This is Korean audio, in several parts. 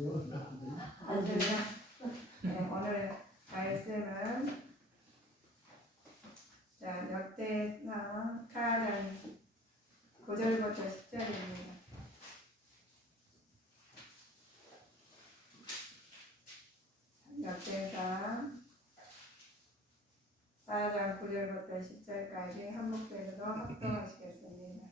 안 들려? 네, 오늘 말씀은 역대상 4장 9절부터 10절입니다. 역대상 4장 9절부터 10절까지 한목대로도 합동하시겠습니다.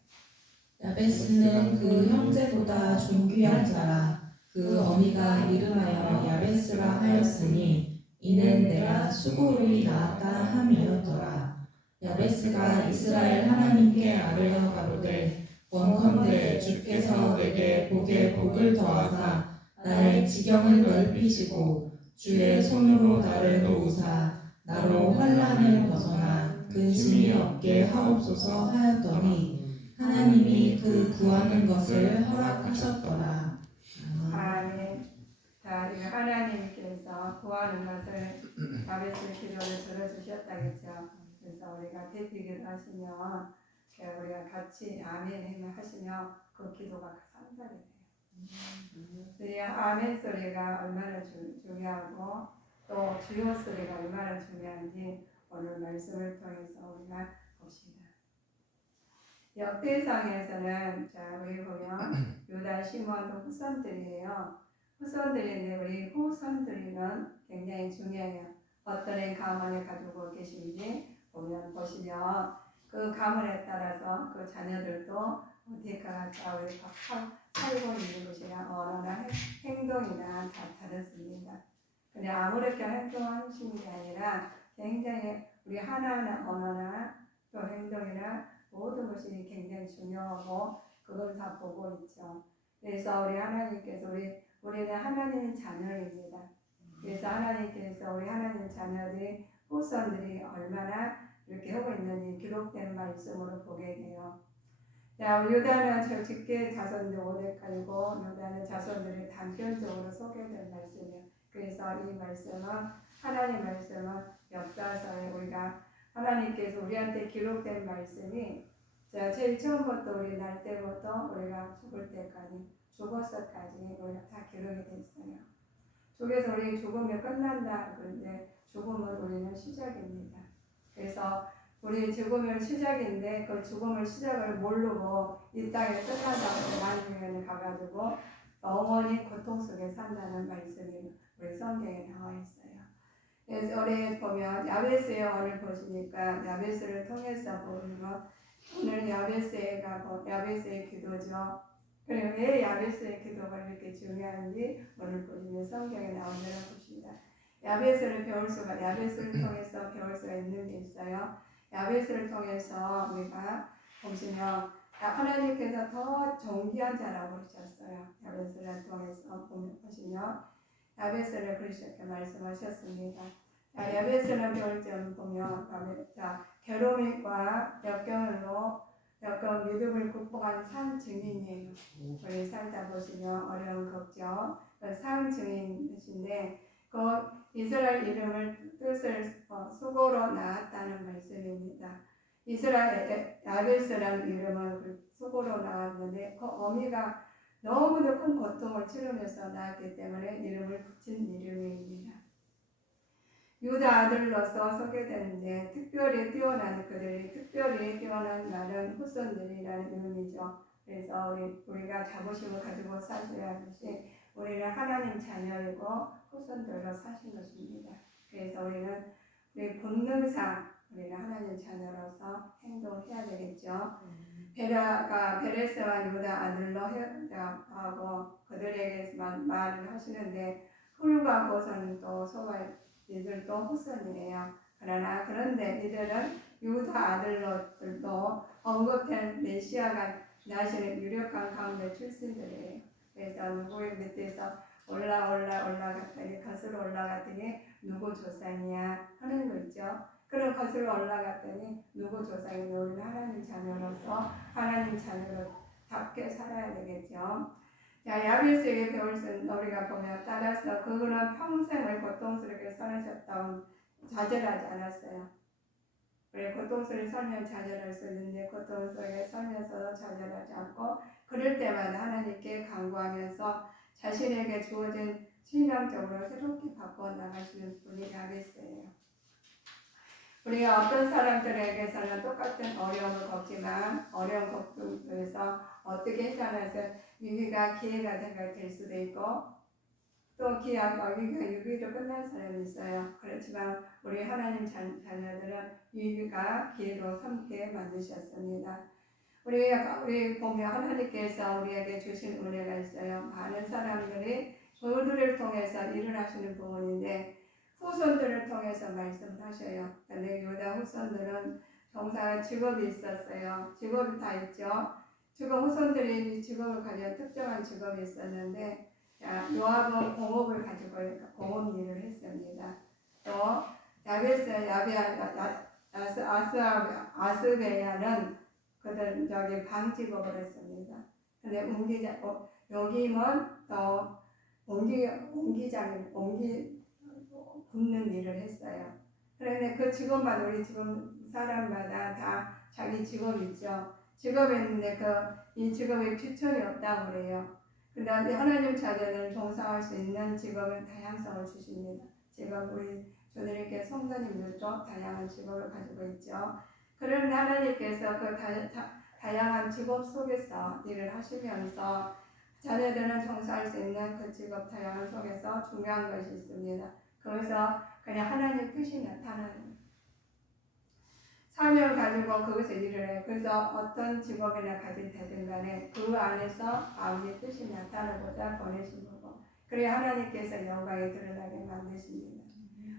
야베스는 그 형제보다 존귀한 자라. 그 어미가 이름하여 야베스라 하였으니 이는 내가 수고로이 낳았다 함이었더라. 야베스가 이스라엘 하나님께 아뢰어 가로되 원컨대 주께서 내게 복에 복을 더하사 나의 지경을 넓히시고 주의 손으로 나를 놓으사 나로 환난을 벗어나 근심이 없게 하옵소서 하였더니 하나님이 그 구하는 것을 허락하셨더라. 아멘. 자, 지금 하나님께서 구하는 것을 야베스 기도를 들어주셨다겠죠. 그래서 우리가 대피기도 하시면 우리가 같이 아멘 하시면 그 기도가 상달이 돼요. 우리 아멘 소리가 얼마나 중요하고 또 주요 소리가 얼마나 중요한지 오늘 말씀을 통해서 우리가 봅시다. 역대상에서는 자 우리 보면 유다 시므온 후손들이에요. 후손들인데 우리 후손들이는 굉장히 중요해요. 어떤 가문을 가지고 계신지 보시면 그 가문에 따라서 그 자녀들도 어디가 갈까 우리 살고 있는 것이나 언어나 행동이나 다 다르습니다. 근데 아무렇게 행동하시는 게 아니라 굉장히 우리 하나하나 언어나 또 행동이나 모든 것이 굉장히 중요하고 그걸 다 보고 있죠. 그래서 우리 하나님께서 우리는 하나님의 자녀입니다. 그래서 하나님께서 우리 하나님 자녀들이 후손들이 얼마나 이렇게 하고 있는지 기록된 말씀으로 보게 돼요. 자, 유다는 직계 자손들 5대까지고 유다는 자손들이 단편적으로 소개된 말씀이에요. 그래서 이 말씀은 하나님 말씀은 역사서에 우리가 하나님께서 우리한테 기록된 말씀이 자, 제일 처음부터 우리 날 때부터 우리가 죽을 때까지 죽어서까지 우리가 다 기록이 돼 있어요. 죽어서 우리 죽으면 끝난다. 그런데 죽음은 우리는 시작입니다. 그래서 우리 죽음은 시작인데 그 죽음을 시작을 모르고 이 땅에 끝난다고 나중에는 가가지고 영원히 고통 속에 산다는 말씀이 우리 성경에 나와 있어요. 그래서 우리 보면 야베스의 원을 보시니까 야베스를 통해서 보면 오늘 야베스의 기도죠. 그리고 왜 야베스의 기도가 이렇게 중요한지 오늘 보시면 성경에 나온 대로 봅시다. 야베스를 통해서 배울 수가 있는 게 있어요. 야베스를 통해서 우리가 보시면 하나님께서 더 존귀한 자라고 그러셨어요. 야베스를 통해서 보시면 야베스를 그렇게 말씀하셨습니다. 야베스는 배울 점 보면 괴로움과 역경 믿음을 극복한 상 증인이에요. 우리 살다 보시면 어려운 걱정 상 증인이신데 그 이스라엘 이름을 뜻을 수고로 낳았다는 말씀입니다. 이스라엘 야베스라는 이름은 수고로 낳았는데 그 어미가 너무도 큰 고통을 치르면서 낳았기 때문에 이름을 붙인 이름입니다. 유다 아들로서 소개되는데 특별히 뛰어난 많은 후손들이라는 의미죠. 그래서 우리가 자부심을 가지고 사셔야 할 것이 우리는 하나님 자녀이고 후손들로 사신 것입니다. 그래서 우리 본능상 우리는 하나님 자녀로서 행동해야 되겠죠. 베라가 베레스와 유다 아들로 하고 그들에게만 말을 하시는데 훌과 고선은 또 이들도 후손이에요. 그런데 이들은 유다 아들로들도 언급된 메시아가 나시는 유력한 가운데 출신들이에요. 그래서 누구의 밑에서 올라갔더니 거슬러 올라갔더니 누구 조상이야 하는 거 있죠. 그런 거슬러 올라갔더니 누구 조상이 우리는 하나님 자녀로서 하나님 자녀로 답게 살아야 되겠죠. 자, 야베스에게 배울 수 있는 우리가 보면 따라서 그는 평생을 고통스럽게 살으셨다고 좌절하지 않았어요. 그래 고통스럽게 살면 좌절할 수 있는데 고통스럽게 살면서도 좌절하지 않고 그럴 때마다 하나님께 간구하면서 자신에게 주어진 신앙적으로 새롭게 바꿔 나가시는 분이 야베스예요. 우리가 어떤 사람들에게서는 똑같은 어려움을 겪지만 어려운 걱정 속에서 어떻게 해결해서 위기가 기회가 될 수도 있고 또 위기가 위기로 끝날 사람이 있어요. 그렇지만 우리 하나님 자녀들은 위기가 기회로 삼게 만드셨습니다. 우리 보면 하나님께서 우리에게 주신 은혜가 있어요. 많은 사람들이 그들을 통해서 일을 하시는 부분인데 후손들을 통해서 말씀하셔요. 근데 유다 후손들은 정사 직업이 있었어요. 직업이 다 있죠. 후손들이 직업을 가지고 특정한 직업이 있었는데 요압은 공업을 가지고 공업 일을 했습니다. 또 아스베야는 그들 방 직업을 했습니다. 근데 여기는 또 옹기장 굽는 일을 했어요. 그런데 그 직업마다 우리 지금 사람마다 다 자기 직업이 있죠. 직업이 있는데 이 직업에 추천이 없다고 그래요. 근데 하나님 자녀는 종사할 수 있는 직업은 다양성을 주십니다. 지금 우리 주님께 성도님들도 다양한 직업을 가지고 있죠. 그런데 하나님께서 그 다양한 직업 속에서 일을 하시면서 자녀들은 종사할 수 있는 그 직업 다양한 속에서 중요한 것이 있습니다. 그래서 그냥 하나님 뜻이 나타나는 사명을 가지고 그것을 일을 해요. 그래서 어떤 직업이나 가진 되든 간에 그 안에서 아버지의 뜻이 나타나고자 보내신 거고 그래야 하나님께서 영광이 드러나게 만드십니다.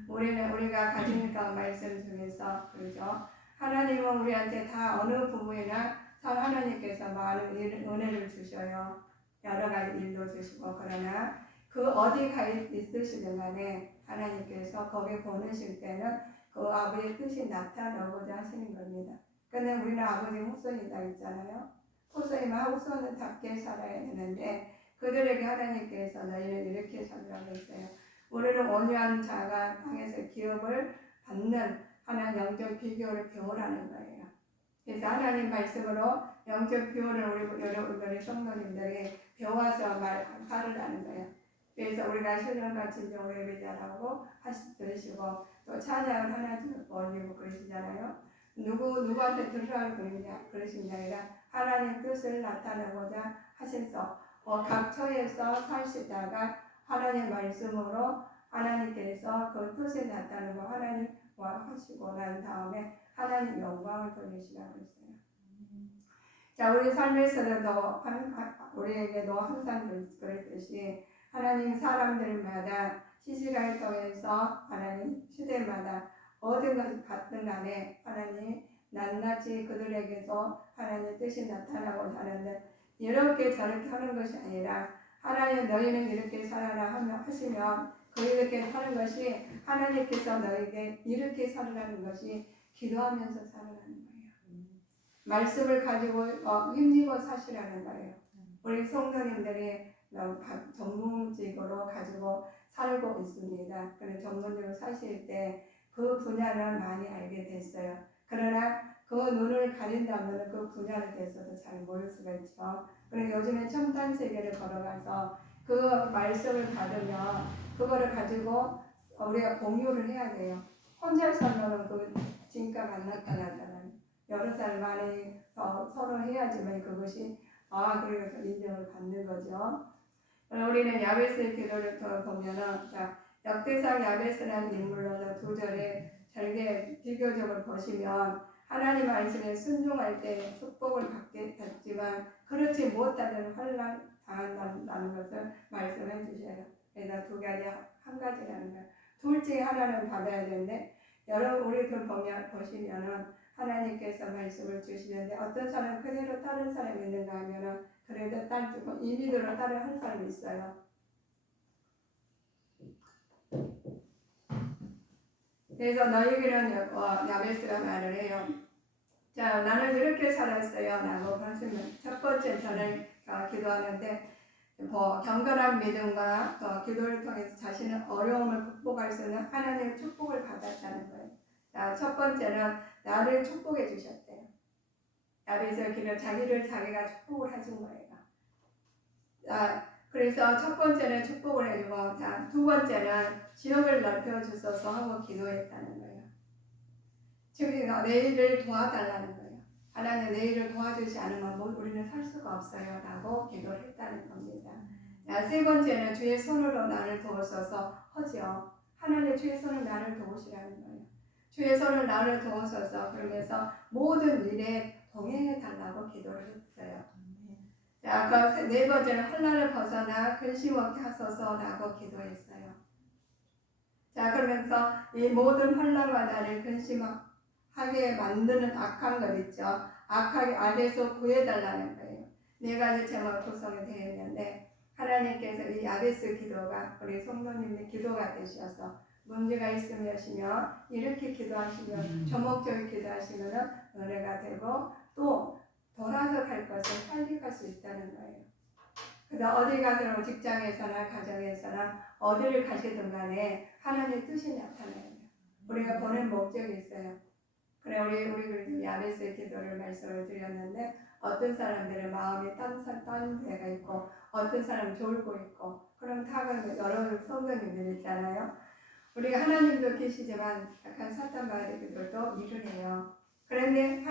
우리가 가진 그 말씀 중에서 그러죠. 하나님은 우리한테 다 어느 부분이나 하나님께서 많은 은혜를 주셔요. 여러 가지 일도 주시고 그러나 그 어디 가 있으시든 간에 하나님께서 거기 보내실 때는 그 아버지의 뜻이 나타나고자 하시는 겁니다. 근데 우리는 아버지 후손이다 있잖아요. 후손은 답게 살아야 되는데 그들에게 하나님께서 너희는 이렇게 살라고 했어요. 우리는 온유한 자가 땅에서 기업을 받는 하나님 영적 비교를 배우라는 거예요. 그래서 하나님 말씀으로 영적 비교를 우리 성도님들이 배워서 말하라는 거예요. 그래서 우리가 신령과 진정을 예배자라고 들으시고 또 찬양을 하나님을 올리고 그러시잖아요. 누구한테 들으라고 그러신 게 아니라 하나님 뜻을 나타내고자 하셔서 각 처에서 사시다가 하나님 말씀으로 하나님께서 그 뜻을 나타내고 하나님 하시고 난 다음에 하나님 영광을 돌리시라고 했어요. 자, 우리 삶에서도 우리에게도 항상 그랬듯이 하나님 사람들마다 시시를 통해서 하나님 시대마다 어떤 것을 받든 간에 하나님 낱낱이 그들에게도 하나님 뜻이 나타나고 하는데 이렇게 저렇게 하는 것이 아니라 하나님 너희는 이렇게 살아라 하시면 이렇게 사는 것이 하나님께서 너에게 이렇게 살으라는 것이 기도하면서 살으라는 거예요. 말씀을 가지고 힘입어 사시라는 거예요. 우리 성도님들이 전문직으로 가지고 살고 있습니다. 그래서 전문직으로 사실 때 그 분야는 많이 알게 됐어요. 그러나 그 눈을 가린다면 그 분야에 대해서도 잘 모를 수가 있죠. 그리고 요즘에 첨단 세계를 걸어가서 그 말씀을 받으면 그거를 가지고 우리가 공유를 해야 돼요. 혼자 살면 그 진가가 안 나타나잖아요. 여러 사람 많이 서로 해야지만 그것이 그래서 인정을 받는 거죠. 우리는 야베스의 기도를 보면은 역대상 야베스라는 인물로는 2절에 절개 비교적으로 보시면 하나님 말씀에 순종할 때 축복을 받지만 그렇지 못하면 환난 당한다는 것을 말씀해 주셔요. 그래서 2가지 한 가지라는 거예요. 둘 중에 하나는 받아야 되는데 여러분 우리들 보시면은 하나님께서 말씀을 주시는데 어떤 사람은 그대로 다른 사람이 있는가 하면은 그래도 이미도로 다른 한 사람이 있어요. 그래서 너희들은 야베스가 말을 해요. 자, 나는 이렇게 살았어요. 라고 하시면 첫 번째 저는 기도하는데 경건한 믿음과 기도를 통해서 자신의 어려움을 극복할 수 있는 하나님의 축복을 받았다는 거예요. 자, 첫 번째는 나를 축복해 주셨대요. 야베스의 기도 자기가 축복을 해준 거예요. 그래서 첫 번째는 축복을 해주고, 자, 두 번째는 지역을 넓혀주소서 하고 기도했다는 거예요. 지금 내 일을 도와달라는 거예요. 하나님 내 일을 도와주지 않으면 우리는 살 수가 없어요 라고 기도를 했다는 겁니다. 자, 세 번째는 주의 손으로 나를 도우소서 하죠. 하나님 주의 손으로 나를 도우시라는 거예요. 주의 손으로 나를 도우소서 그러면서 모든 일에 동행해 달라고 기도를 했어요. 자, 그 네 번째는 환난을 벗어나 근심 없게 하소서라고 기도했어요. 자, 그러면서 이 모든 환난과 나를 근심하게 만드는 악한 것 있죠. 악하게 악에서 구해달라는 거예요. 네 가지 제목 구성이 되어 있는데 하나님께서 이 야베스 기도가 우리 성도님의 기도가 되셔서 문제가 있으시면 이렇게 기도하시면 조목적인 기도하시면 은혜가 되고 또 돌아서 갈 것을 빨리 갈 수 있다는 거예요. 그래서 어디 가서나 직장에서나 가정에서나 어디를 가시든 간에 하나님의 뜻이 나타나야 돼요. 우리가 보는 목적이 있어요. 그래 우리 야베스의 기도를 말씀을 드렸는데 어떤 사람들은 마음이 딴 데가 있고 어떤 사람은 졸고 있고 그럼 타고 여러 성도님들 있잖아요. 우리가 하나님도 계시지만 약간 사탄 마귀들도 일을 해요. 그런데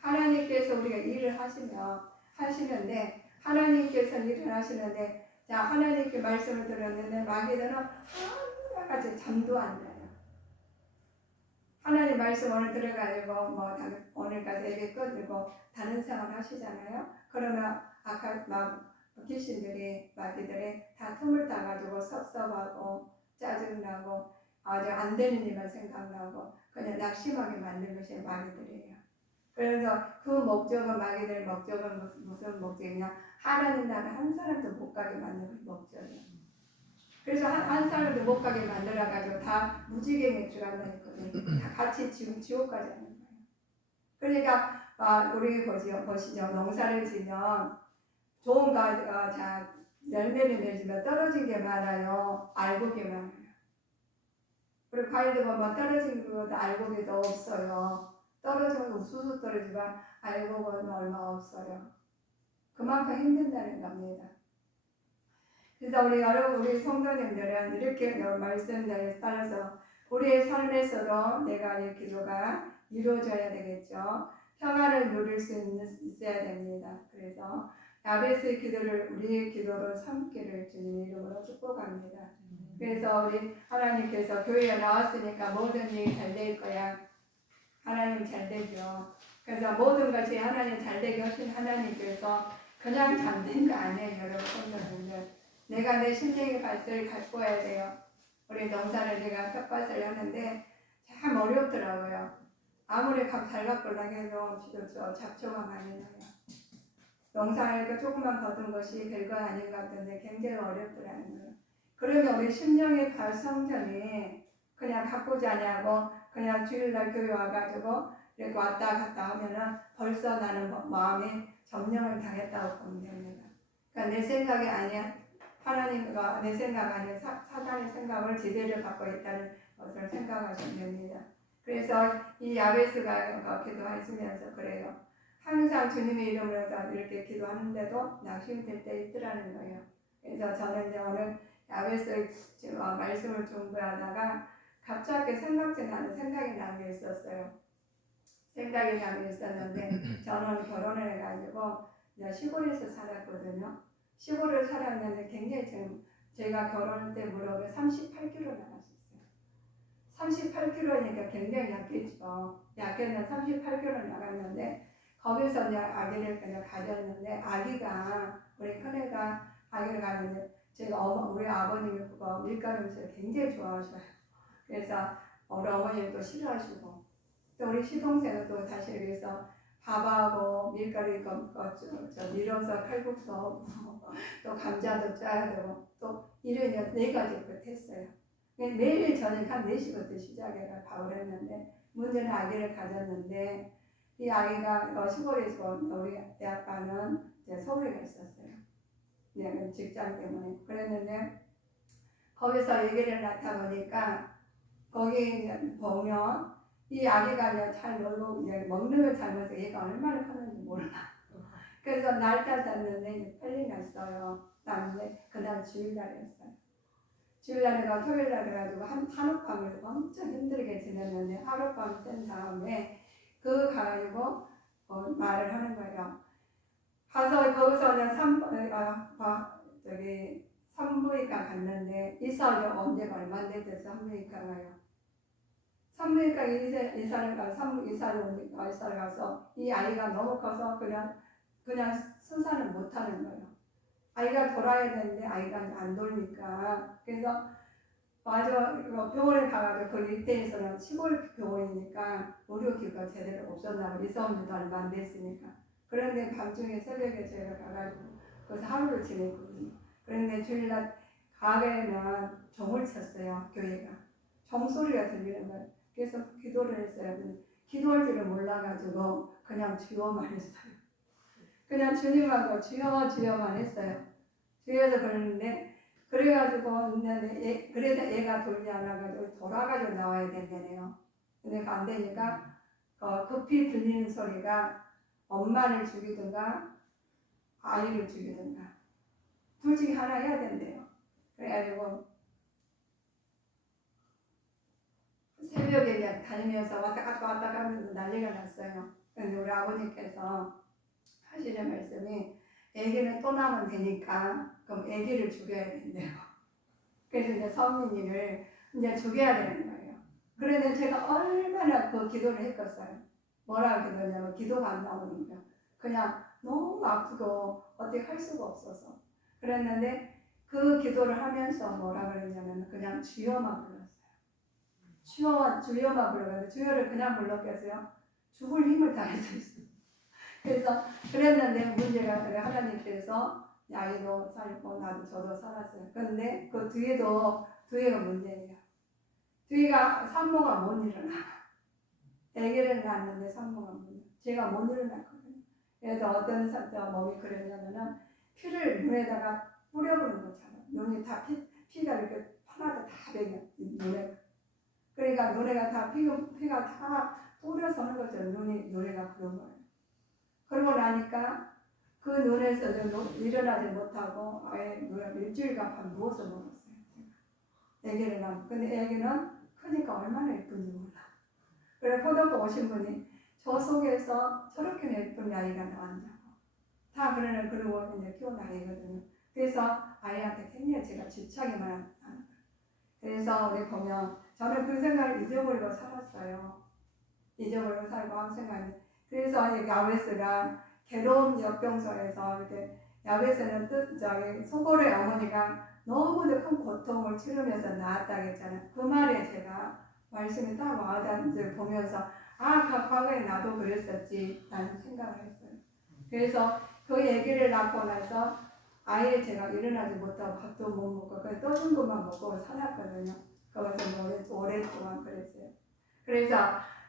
하나님께서 우리가 일을 하시는데 하나님께서 일을 하시는데 자 하나님께 말씀을 들었는데 마귀들은 하나같이 잠도 안 자요. 하나님 말씀 오늘 들어가지고 오늘까지 예배 끝내고 다른 생활 하시잖아요. 그러면 아까 귀신들이 마귀들이 다 틈을 따가지고 섭섭하고 짜증나고 아주 안 되는 일만 생각나고 그냥 낙심하게 만든 것이 마귀들이에요. 그래서 그 목적은 마귀들의 목적은 무슨 목적이냐? 하나님 나라 한 사람도 못 가게 만드는 목적이에요. 그래서 한 사람도 못 가게 만들어가지고 다 무지개에 들어간다 했거든요. 다 같이 지옥 가자는 거예요. 그러니까 우리 보시죠. 농사를 지면 좋은 자 열매를 맺으면 떨어진 게 많아요. 알곡이 많아요. 그리고 과일도 보면 떨어진 것도 알곡이 더 없어요. 떨어지면 우수수 떨어지면 알곡은 얼마 없어요. 그만큼 힘든다는 겁니다. 그래서 우리 성도님들은 이렇게 말씀들에 따라서 우리의 삶에서도 내가 이 기도가 이루어져야 되겠죠. 평안을 누릴 수 있어야 됩니다. 그래서 야베스의 기도를 우리의 기도로 삼기를 주님 이름으로 축복합니다. 그래서 우리 하나님께서 교회에 나왔으니까 모든 일이 잘 될 거야. 하나님 잘 되죠. 그래서 모든 것이 하나님 잘 되게 하신 하나님께서 그냥 잠든 거 아니에요. 여러분 성도님들. 내가 내 심령의 발성을 갖고 와야 돼요. 우리 농사를 내가 텃밭을 하는데 참 어렵더라고요. 아무리 잘 가꾸려고 해도 잡초가 많이 나요. 농사를 조금만 거둔 것이 별거 아닌 것 같은데 굉장히 어렵더라는 거예요. 그러면 우리 심령의 발성전이 그냥 가꾸지 않냐고 그냥 주일날 교회 와가지고 이렇게 왔다 갔다 하면은 벌써 나는 마음이 점령을 당했다고 보면 됩니다. 그러니까 내 생각이 아니야. 하나님과 내 생각 아니야. 사단의 생각을 지배를 받고 있다는 것을 생각하시면 됩니다. 그래서 이 야베스가 기도하시면서 그래요. 항상 주님의 이름으로 이렇게 기도하는데도 낙심될 때 있더라는 거예요. 그래서 저는 이제 오늘 야베스 말씀을 준비하다가 갑자기 생각지 나는 생각이 나는 게 있었어요. 생각이 나는 게 있었는데 저는 결혼을 해가지고 시골에서 살았거든요. 시골을 살았는데 굉장히 지금 제가 결혼할 때 무릎에 38kg 나갔었어요. 38kg니까 굉장히 약했죠. 약해서 38kg 나갔는데 거기서 이제 아기를 그냥 가졌는데 아기가 우리 큰애가 아기를 가졌는데 우리 아버님이 그거 밀가루 음식을 굉장히 좋아하셔요. 그래서 우리 어머니도 싫어하시고 또 우리 시동생은 또 다시 여기서 밥하고 밀가루 밀어서 칼국수 또 감자도 짜야 되고 또 이런 4가지 했어요. 매일 저녁 한 4시부터 시작해서 밥을 했는데 문제는 아기를 가졌는데 이 아이가 시골에서 우리 아빠는 이제 서울에 갔었어요. 네, 직장 때문에 그랬는데 거기서 얘기를 낳다 보니까 거기 보면 이 아기가 잘 놀고 먹는 걸 잘못해서 얘가 얼마나 크는지 몰라. 그래서 날짜 땄는데 빨리 났어요. 나는데 그날 주일날이었어요. 주일날에가 토요일날 해가지고 하룻밤을 엄청 힘들게 지냈는데 하룻밤 샌 다음에 그 가지고 말을 하는 거예요. 가서 거기서 산부인과 갔는데 이사를 언제가 얼마 안 돼서 산부인과 가요. 산부인과 이사를 가서 이 아이가 너무 커서 그냥 순산을 못 하는 거예요. 아이가 돌아야 되는데 아이가 안 돌니까. 그래서 병원에 가가지고 그 일대에서는 시골 병원이니까 의료기구가 제대로 없었나 봐요. 이사 온 지도 얼마 안 됐으니까. 그런데 밤중에 새벽에 저희가 가가지고 거기서 하루를 지냈거든요. 그런데 주일날 가게에는 종을 쳤어요. 교회가. 종소리가 들리는 거예요. 그래서 기도를 했어요. 기도할 줄을 몰라가지고 그냥 주여만 했어요. 그냥 주님하고 주여 주여만 했어요. 주여서 그러는데 그래가지고 있는데 그래도 애가 돌지 않아가지고 돌아가지고 나와야 된다네요. 근데 안 되니까 급히 들리는 소리가 엄마를 죽이든가 아이를 죽이든가 둘 중에 하나 해야 된대요. 그래가지고 새벽에 그냥 다니면서 왔다 갔다 하면서 난리가 났어요. 근데 우리 아버님께서 하시는 말씀이 애기는 또 나면 되니까 그럼 애기를 죽여야 된대요. 그래서 이제 성민이를 이제 죽여야 되는 거예요. 그런데 제가 얼마나 그 기도를 했겠어요. 뭐라고 기도냐면 기도가 안 나오는 거예요. 그냥 너무 아프고 어떻게 할 수가 없어서 그랬는데 그 기도를 하면서 뭐라 그랬냐면 그냥 주여만 불렀어요. 주여만 불러가지고 주여를 그냥 불렀겠어요. 죽을 힘을 다해서 있어요. 그래서 그랬는데 문제가 하나님께서 아이도 살고 나도 저도 살았어요. 그런데 그 뒤에가 문제예요. 뒤가 산모가 못 일어나. 아기를 낳았는데 산모가 못 일어나. 제가 못 일어났거든요. 그래서 어떤 사자 몸이 그랬냐면은 피를 눈에다가 뿌려보는 것처럼 눈이 다 피가 이렇게 하나도 다 배겨 눈에. 그러니까 눈에가 다 피가 다 뿌려서는 것처럼 눈에가 그런 거예요. 그러고 나니까 그 눈에서 일어나지 못하고 아예 일주일간 밤 누워서 먹었어요. 애기를 낳고. 근데 애기는 크니까 얼마나 예쁜지 몰라. 그래 포도고 오신 분이 저 속에서 저렇게 예쁜 아이가 나왔냐고. 다 그러고 이제 키운 아이거든요. 그래서 아이한테 굉장히 제가 집착이 많아요. 그래서 우리 보면 저는 그 생각을 잊어버리고 살았어요. 잊어버리고 살고 한 생각이. 그래서 야베스가 괴로운 역병소에서 이렇게 야베스는 소골의 어머니가 너무도 큰 고통을 치르면서 낳았다고 했잖아요. 그 말에 제가 말씀이 딱 와닿는지 보면서 그 과거에 나도 그랬었지 라는 생각을 했어요. 그래서 그 얘기를 낳고 나서 아예 제가 일어나지 못하고 밥도 못 먹고 그냥 떠준 것만 먹고 살았거든요. 거기서 오랫동안 그랬어요. 그래서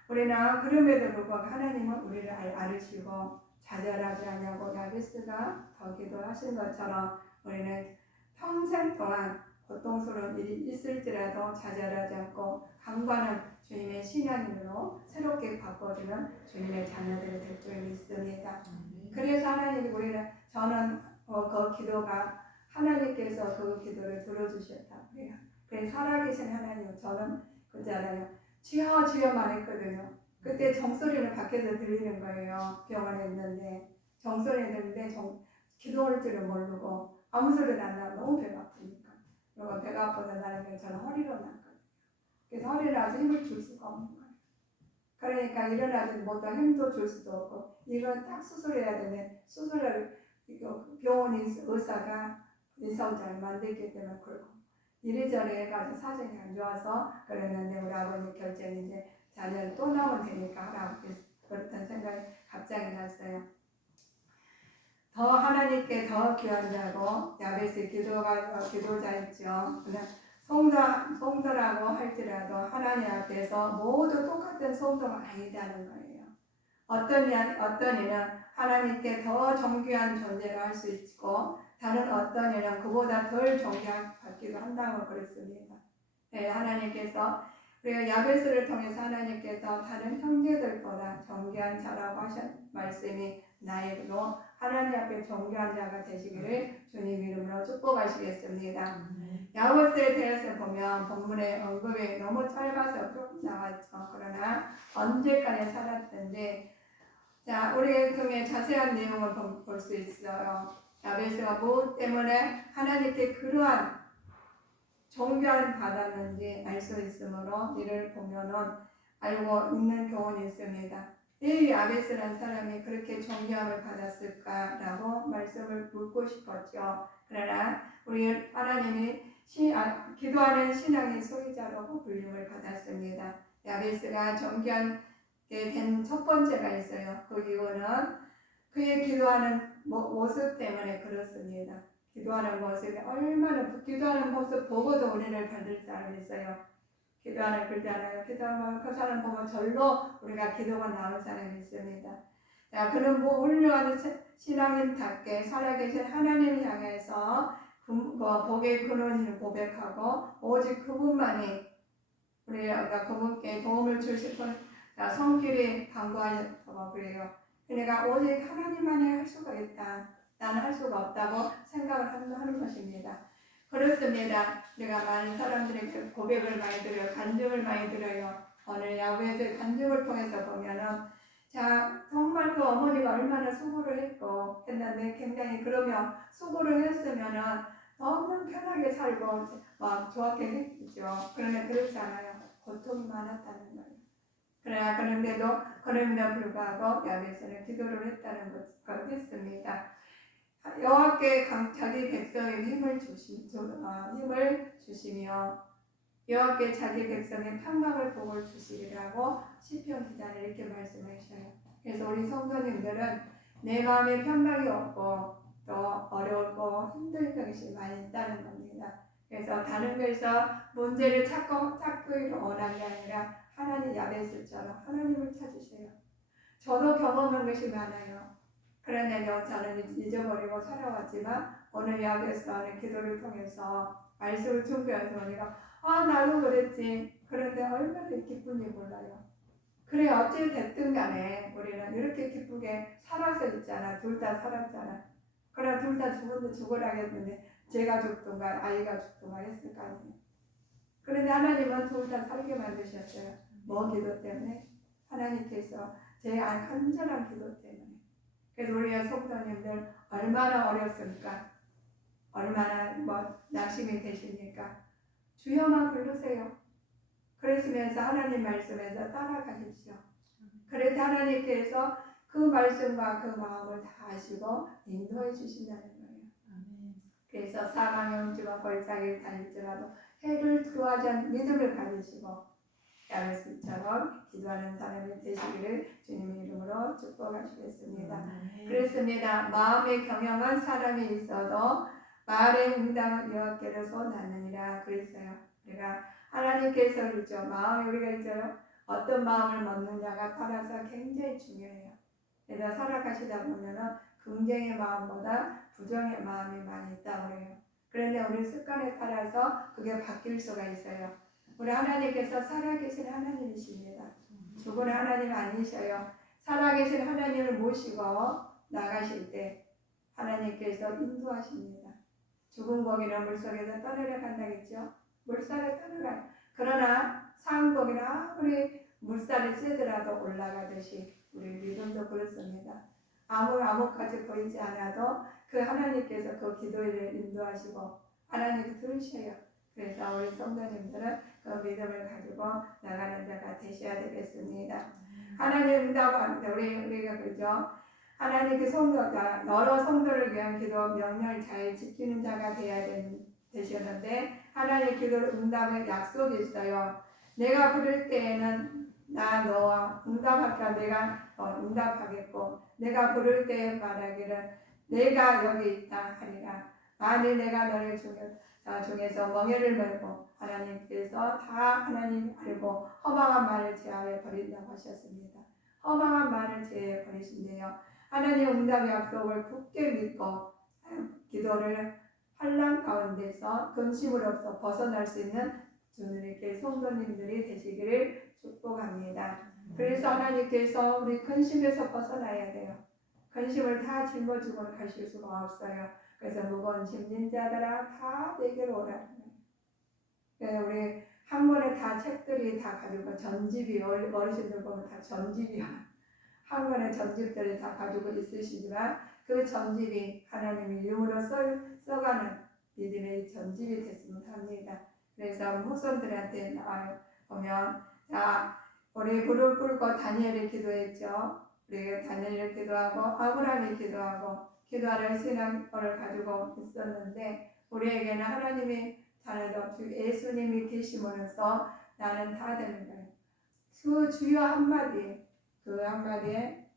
우리는 그럼에도 불구하고 하나님은 우리를 알으시고 좌절하지 않냐고 야베스가 더 기도하신 것처럼 우리는 평생 동안 고통스러운 일이 있을지라도 좌절하지 않고 강구하는 주님의 신앙인으로 새롭게 바꿔주는 주님의 자녀들이 될 줄 믿습니다. 그래서 하나님이 저는 그 기도가 하나님께서 그 기도를 들어주셨다고 해요. 그래서 살아계신 하나님, 저는 그잖아요. 주여 주여만 했거든요. 그때 종소리는 밖에서 들리는 거예요. 병원에 있는데 종소리 들리는데 기도할 줄을 모르고 아무 소리도 안 나고 너무 배가 아프니까. 그리고 배가 아파서 나는 저는 허리로 났거든요. 그래서 허리를 아주 힘을 줄 수가 없는 거예요. 그러니까 일어나지 못하고 힘도 줄 수도 없고 이건 딱 수술해야 되는데 수술을 병원 의사가 의사를 잘 만들기 때문에 그렇고 이래저래 해가지고 사정이 안 좋아서 그랬는데 우리 아버님 결정이 이제 자녀를 또 나오면 되니까 하라고 그랬던 생각이 갑자기 났어요. 더 하나님께 더 귀한 자고 야베스 기도자였죠. 그냥 성도라고 할지라도 하나님 앞에서 모두 똑같은 성도가 아니다는 거예요. 어떤 이는 하나님께 더 존귀한 존재로 할 수 있고 다른 어떤 이는 그보다 덜 존경받기도 한다고 그랬습니다. 네, 하나님께서 우리가 야베스를 통해서 하나님께서 다른 형제들보다 존귀한 자라고 하신 말씀이 나에게도 하나님 앞에 존귀한 자가 되시기를 주님 이름으로 축복하시겠습니다. 야고보스에 대해서 보면 본문의 언급이 너무 짧아서 조금 나왔죠. 그러나 언제까지 살았던지 자, 우리 통해 자세한 내용을 볼 수 있어요. 야베스가 무엇 때문에 하나님께 그러한 존경을 받았는지 알 수 있으므로 이를 보면은 알고 있는 교훈이 있습니다. 이 야베스라는 사람이 그렇게 존경을 받았을까라고 말씀을 묻고 싶었죠. 그러나 우리 하나님이 기도하는 신앙의 소유자라고 불림을 받았습니다. 야베스가 존경하게 된 첫 번째가 있어요. 그 이유는 그의 기도하는 모습 때문에 그렇습니다. 기도하는 모습이 얼마나 기도하는 모습 보고도 은혜를 받을 사람이 있어요. 기도하는 그러잖아요. 기도하면 그 사람 보면 절로 우리가 기도가 나올 사람이 있습니다. 자, 그는 훌륭한 신앙인답게 살아계신 하나님을 향해서 복의 근원을 고백하고 오직 그분만이 우리가 그분께 도움을 주실 손길이 간구하였다고 그래요. 그러니까 오직 하나님만이 할 수가 있다. 나는 할 수가 없다고 생각을 하는 것입니다. 그렇습니다. 우리가 많은 사람들에게 고백을 많이 들어요. 간증을 많이 들어요. 오늘 야구에서 간증을 통해서 보면은 자 정말 그 어머니가 얼마나 수고를 했고 했는데 굉장히 그러면 수고를 했으면은 너무 편하게 살고 막 좋게 했죠. 그러나 그렇지 않아요. 고통이 많았다는 거예요. 그런데도 그럼에도 불구하고 야베스는 기도를 했다는 것을 했습니다. 여호와께 자기 백성의 힘을 주시며 여호와께 자기 백성의 평강을 복을 주시리라고 시편 기자는 이렇게 말씀하셔요. 그래서 우리 성도님들은 내 마음에 평강이 없고 또 어렵고 힘든 것이 많이 있다는 겁니다. 그래서 다른 것에서 문제를 찾기를 원하는 게 아니라 하나님 야베스처럼 하나님을 찾으세요. 저도 경험한 것이 많아요. 그러나 저는 잊어버리고 살아왔지만 오늘 야베스 하는 기도를 통해서 말씀을 준비해서 보니까 나도 그랬지. 그런데 얼마나 기쁜지 몰라요. 그래 어찌 됐든 간에 우리는 이렇게 기쁘게 살아서 있잖아. 둘 다 살았잖아. 그러나 둘 다 죽으라겠는데 제가 죽든가 아이가 죽든가 했을 거 아니에요. 그런데 하나님은 둘 다 살게 만드셨어요. 뭐 기도 때문에? 하나님께서 제 간절한 기도 때문에. 그래서 우리의 성도님들 얼마나 어렵습니까? 얼마나 낙심이 되십니까? 주여만 부르세요. 그러시면서 하나님 말씀에서 따라가십시오. 그래서 하나님께서 그 말씀과 그 마음을 다 아시고 인도해 주신다는 거예요. 그래서 사망의 음주와 골짜기를 다닐지라도 해를 구하지 않는 믿음을 가지시고 야베스처럼 기도하는 사람이 되시기를 주님 이름으로 축복하시겠습니다. 그렇습니다. 마음에 경영한 사람이 있어도 말의 응답은 여호와께로서 나느니라 그랬어요. 우리가 하나님께서 그렇죠. 마음이 우리가 있죠. 어떤 마음을 먹느냐가 따라서 굉장히 중요해요. 그래서 살아가시다 보면은 긍정의 마음보다 부정의 마음이 많이 있다고 해요. 그런데 우리 습관에 따라서 그게 바뀔 수가 있어요. 우리 하나님께서 살아계신 하나님이십니다. 죽은 하나님 아니셔요. 살아계신 하나님을 모시고 나가실 때 하나님께서 인도하십니다. 죽은 고기는 물속에서 떠내려간다겠죠. 물살에 떠내가. 그러나 산 고기는 아무리 물살이 세더라도 올라가듯이 우리 믿음도 그렇습니다. 아무까지 보이지 않아도 그 하나님께서 그 기도를 인도하시고 하나님이 들으셔요. 그래서 우리 성도님들은 그 믿음을 가지고 나가는 자가 되셔야 되겠습니다. 하나님 응답하는데 우리가 그죠? 하나님 그 성도가 여러 성도를 위한 기도 명령을 잘 지키는 자가 되셨는데 하나님 기도를 응답의 약속이 있어요. 내가 부를 때에는 나 너와 응답할까 내가 응답하겠고 내가 부를 때에 말하기를 내가 여기 있다 하리라. 만일 내가 너를 중에서 멍에를 메고 하나님께서 다 하나님 알고 허망한 말을 제하여 버린다고 하셨습니다. 허망한 말을 제하여 버리신대요. 하나님 응답의 약속을 굳게 믿고 기도를 환난 가운데서 근심으로부터 벗어날 수 있는 주님께 성도님들이 되시기를 축복합니다. 그래서 하나님께서 우리 근심에서 벗어나야 돼요. 근심을 다 짊어지고 가실 수가 없어요. 그래서 무거운 짐진 자들아 다 내게로 오라. 우리 한 번에 다 책들이 다 가지고 전집이 어르신들 보면 다 전집이야. 한 권의 전집들을 다 가지고 있으시지만 그 전집이 하나님의 이름으로 써가는 믿음의 전집이 됐으면 합니다. 그래서 후손들한테 보면 자 우리 무릎 꿇고 다니엘이 기도했죠. 우리 다니엘이 기도하고 아브라함이 기도하고 기도하는 신앙을 가지고 있었는데 우리에게는 하나님이 자네도 주 예수님이 계심으로써 나는 다 되는 거예요. 그 주여 한마디 그 한마디에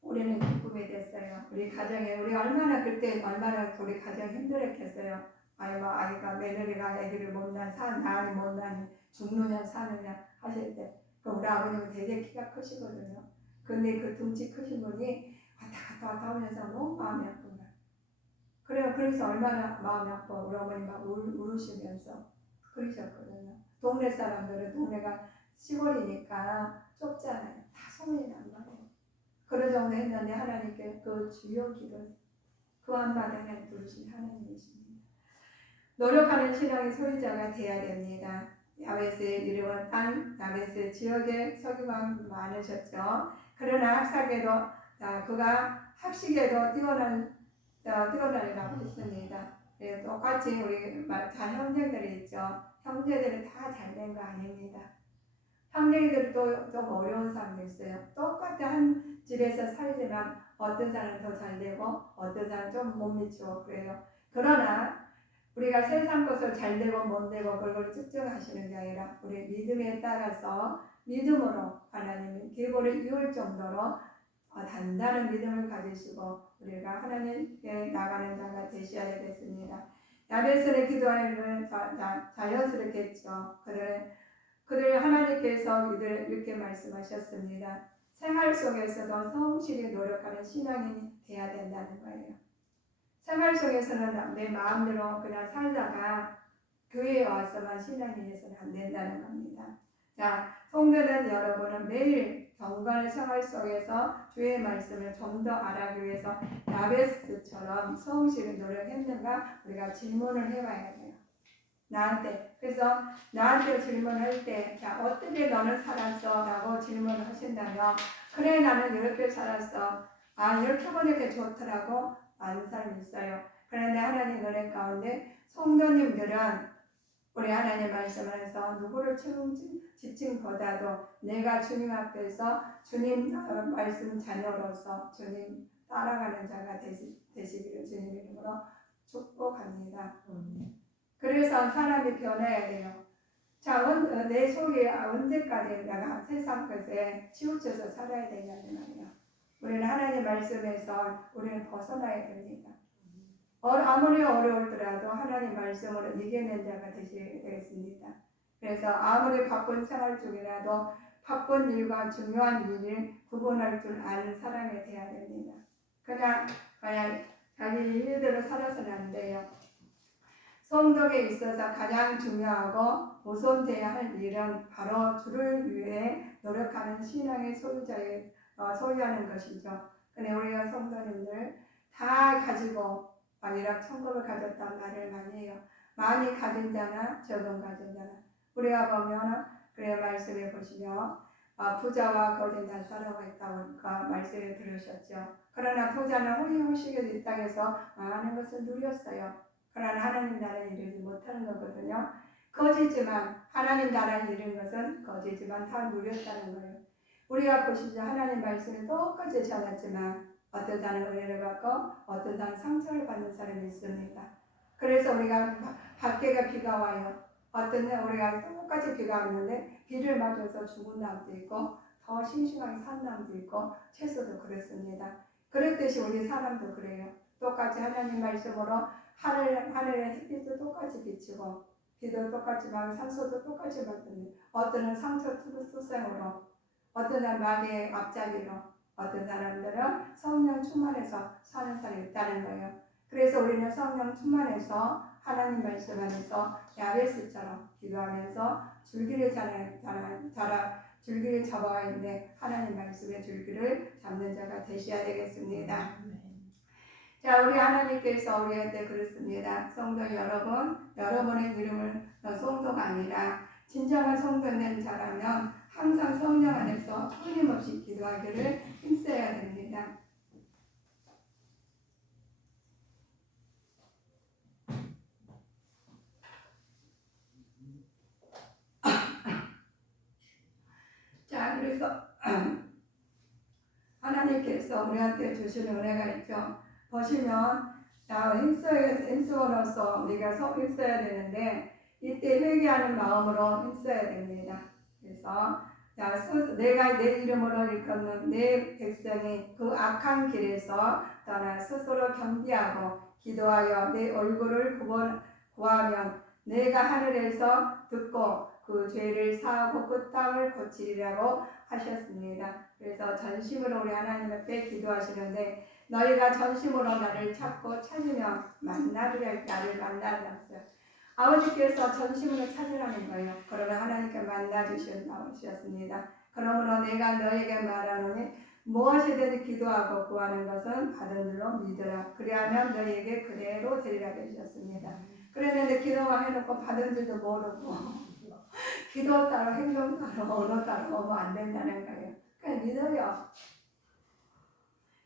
우리는 기쁨이 됐어요. 우리 가정에 우리 얼마나 그때 얼마나 우리 가정 힘들었겠어요. 아이가 며느리가 애기를 못난 나니 못나니 죽느냐 사느냐 하실 때 우리 아버님은 되게 키가 크시거든요. 근데 그 등치 크신 분이 왔다 하면서 너무 마음이 아픈 거예요. 그래서 얼마나 마음이 아파 우리 어머니 막 울으시면서 그러셨거든요. 동네 사람들은 동네가 시골이니까 좁잖아요. 다 소문이 난 말이에요. 그런 정도 했는데 하나님께 그 주여 기도 그 한마디 하나님 부르신 하나님이십니다. 노력하는 신앙의 소유자가 되어야 됩니다. 야베스의 이름은 땅, 야베스 지역에 서기관 많으셨죠. 그러나 학사계도 그가 학식에도 뛰어나리라고 했습니다. 똑같이 우리 잘 형제들이 있죠. 형제들은 다 잘된 거 아닙니다. 형제들도 좀 어려운 사람도 있어요. 똑같이 한 집에서 살지만 어떤 사람은 더 잘되고 어떤 사람은 좀 못 미치고 그래요. 그러나 우리가 세상 것을 잘되고 못되고 그걸 측정하시는 게 아니라 우리 믿음에 따라서 믿음으로 하나님의 계보를 이을 정도로 단단한 믿음을 가지시고 우리가 하나님께 나가는 자가 되셔야 되겠습니다. 야베스의 기도하는 자연스럽게 했죠. 그들 하나님께서 이렇게 말씀하셨습니다. 생활 속에서도 성실히 노력하는 신앙인이 돼야 된다는 거예요. 생활 속에서는 내 마음대로 그냥 살다가 교회에 와서만 신앙인에서는 안 된다는 겁니다. 자, 성도는 여러분은 매일 경건의 생활 속에서 주의 말씀을 좀 더 알아가기 위해서 야베스처럼 성실히 노력했는가 우리가 질문을 해봐야 돼요. 그래서 나한테 질문할 때, 자, 어떻게 너는 살았어? 라고 질문을 하신다면, 그래, 나는 이렇게 살았어. 이렇게 보니까 좋더라고. 아는 사람이 있어요. 그런데 하나님 은혜 가운데, 성도님들은 우리 하나님 말씀에서 누구를 지칭보다도 내가 주님 앞에서 주님 말씀 자녀로서 주님 따라가는 자가 되시기를 주님 이름으로 축복합니다. 그래서 사람이 변해야 돼요. 자, 내 속에 언제까지 내가 세상 것에 치우쳐서 살아야 되냐는 말이에요. 우리는 하나님 말씀에서 우리는 벗어나야 됩니다. 아무리 어려울더라도 하나님 말씀으로 이겨낸 자가 되시겠습니다. 그래서 아무리 바쁜 생활 중이라도 바쁜 일과 중요한 일을 구분할 줄 아는 사람이 되어야 됩니다. 그냥 자기 일대로 살아서는 안 돼요. 성덕에 있어서 가장 중요하고 우선돼야 할 일은 바로 주를 위해 노력하는 신앙의 소유하는 것이죠. 근데 우리가 성도님들 다 가지고 아니라 천국을 가졌단 말을 많이 해요. 많이 가진 자나 적은 가진 자나 우리가 보면 그래 말씀해 보시면 부자와 거진 다 살아가 있다고 말씀을 들으셨죠. 그러나 부자는 호의호식에 이 땅에서 많은 것을 누렸어요. 그러나 하나님 나라에 이르지 못하는 거거든요. 거지지만 하나님 나라에 이른 것은 거지지만 다 누렸다는 거예요. 우리가 보시죠. 하나님 말씀이 똑같이 전했지만 어떤 사람은 은혜를 받고 어떤 사람은 상처를 받는 사람이 있습니다. 그래서 우리가 밖에가 비가 와요. 어떤 날 우리가 똑같이 비가 왔는데 비를 맞아서 죽은 남도 있고 더 싱싱하게 산 남도 있고 채소도 그렇습니다. 그랬듯이 우리 사람도 그래요. 똑같이 하나님 말씀으로 하늘의 햇빛도 똑같이 비치고 비도 똑같이 막 산소도 똑같이 받는 어떤 상처 투성으로 어떤 사람 마귀의 앞잡이로 어떤 사람들은 성령 충만해서 사는 사람이 있다는 거예요. 그래서 우리는 성령 충만해서 하나님 말씀 안에서 야베스처럼 기도하면서 줄기를 줄기를 잡아야 있는데 하나님 말씀의 줄기를 잡는 자가 되셔야 되겠습니다. 자, 우리 하나님께서 우리한테 그렇습니다. 성도 여러분, 여러분의 이름을 성도가 아니라 진정한 성도된 자라면 항상 성령 안에서 끊임없이 기도하기를 힘써야 됩니다. 자, 그래서 하나님께서 우리한테 주시는 은혜가 있죠. 보시면 힘쓰어서 우리가 힘써야 되는데 이때 회개하는 마음으로 힘써야 됩니다. 그래서 내가 내 이름으로 일컫는 내 백성이 그 악한 길에서 떠나 스스로 겸비하고 기도하여 내 얼굴을 구하면 내가 하늘에서 듣고 그 죄를 사하고 그 땅을 고치리라고 하셨습니다. 그래서 전심으로 우리 하나님 앞에 기도하시는데 너희가 전심으로 나를 찾으면 나를 만나리라. 아버지께서 전심으로 찾으라는 거예요. 그러나 하나님께 만나주셨습니다. 그러므로 내가 너에게 말하노니 무엇이든지 기도하고 구하는 것은 받은 줄로 믿으라. 그리하면 너희에게 그대로 되리라 하셨습니다. 그랬는데 기도만 해놓고 받은 줄도 모르고 기도 따로 행동 따로 언어 따로 오면 안 된다는 거예요. 그냥 믿어요.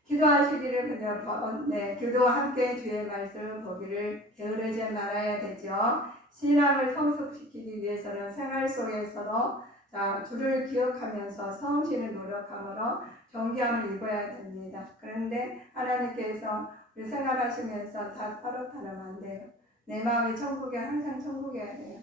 기도하시기를 그냥 기도와 함께 주의 말씀을 보기를 게으르지 말아야 되죠. 신앙을 성숙시키기 위해서는 생활 속에서도 주를 기억하면서 성신을 노력함으로 존귀함을 입어야 됩니다. 그런데 하나님께서 우리 생활하시면서 다 따로따로 안 돼요. 내 마음이 천국에 항상 천국이어야 돼요.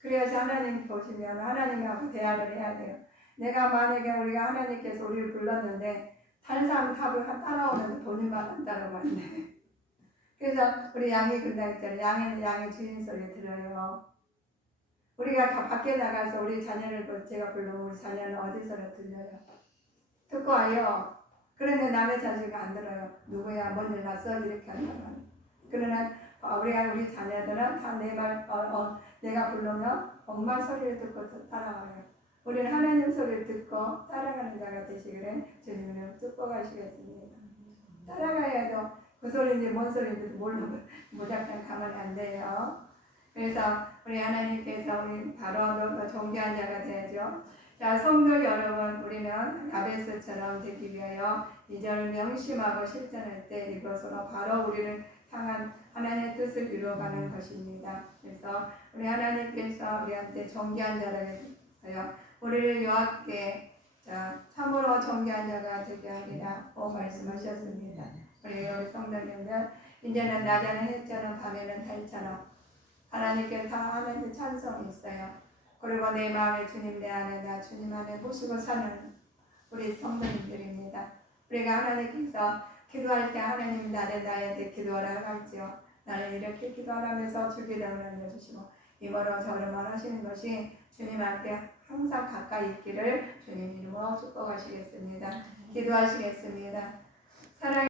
그래야지 하나님 보시면 하나님하고 대화를 해야 돼요. 내가 만약에 우리가 하나님께서 우리를 불렀는데 다른 사람 답을 따라오는데 본인만 안 따라오는데 그래서 우리 양이 그날 있잖아요. 양이는 양의 주인 소리 들어요. 우리가 다 밖에 나가서 우리 자녀를 제가 불러면 우리 자녀는 어디서나 들려요. 듣고 와요. 그런데 남의 자식이 안 들어요. 누구야 먼저 났어 이렇게 한다고. 그러나 우리 자녀들은 다 내 말 내가 부르면 엄마 소리를 듣고 따라와요. 우리는 하나님 소리를 듣고 따라가는 자가 되시기를 주님은 축복하시겠습니다. 따라가야 해도 그 소리인지 뭔 소리인지 모르고 무작정 가면 안 돼요. 그래서 우리 하나님께서 우리 바로 존귀한 자가 되죠. 자, 성도 여러분, 우리는 야베스처럼 되기 위하여 이절을 명심하고 실천할 때 이것으로 바로 우리를 향한 하나님의 뜻을 이루어가는 것입니다. 그래서 우리 하나님께서 우리한테 존귀한 자라게 되어요. 우리를 여호와께 참으로 존귀한 자가 되게 하리라고 말씀하셨습니다. 우리 성도님들 이제는 낮에는 해처럼 밤에는 달처럼 하나님께 다 하나님께 찬송이 있어요. 그리고 내 마음에 주님 내 안에 나 주님 안에 모시고 사는 우리 성도님들입니다. 우리가 하나님께서 기도할 때 하나님 나한테 기도하라 할지요. 나는 이렇게 기도하라면서 주기도문을 알려주시고 이모로 저로 하시는 것이 주님 앞에 항상 가까이 있기를 주님 이름으로 축복하시겠습니다. 기도하시겠습니다. 사랑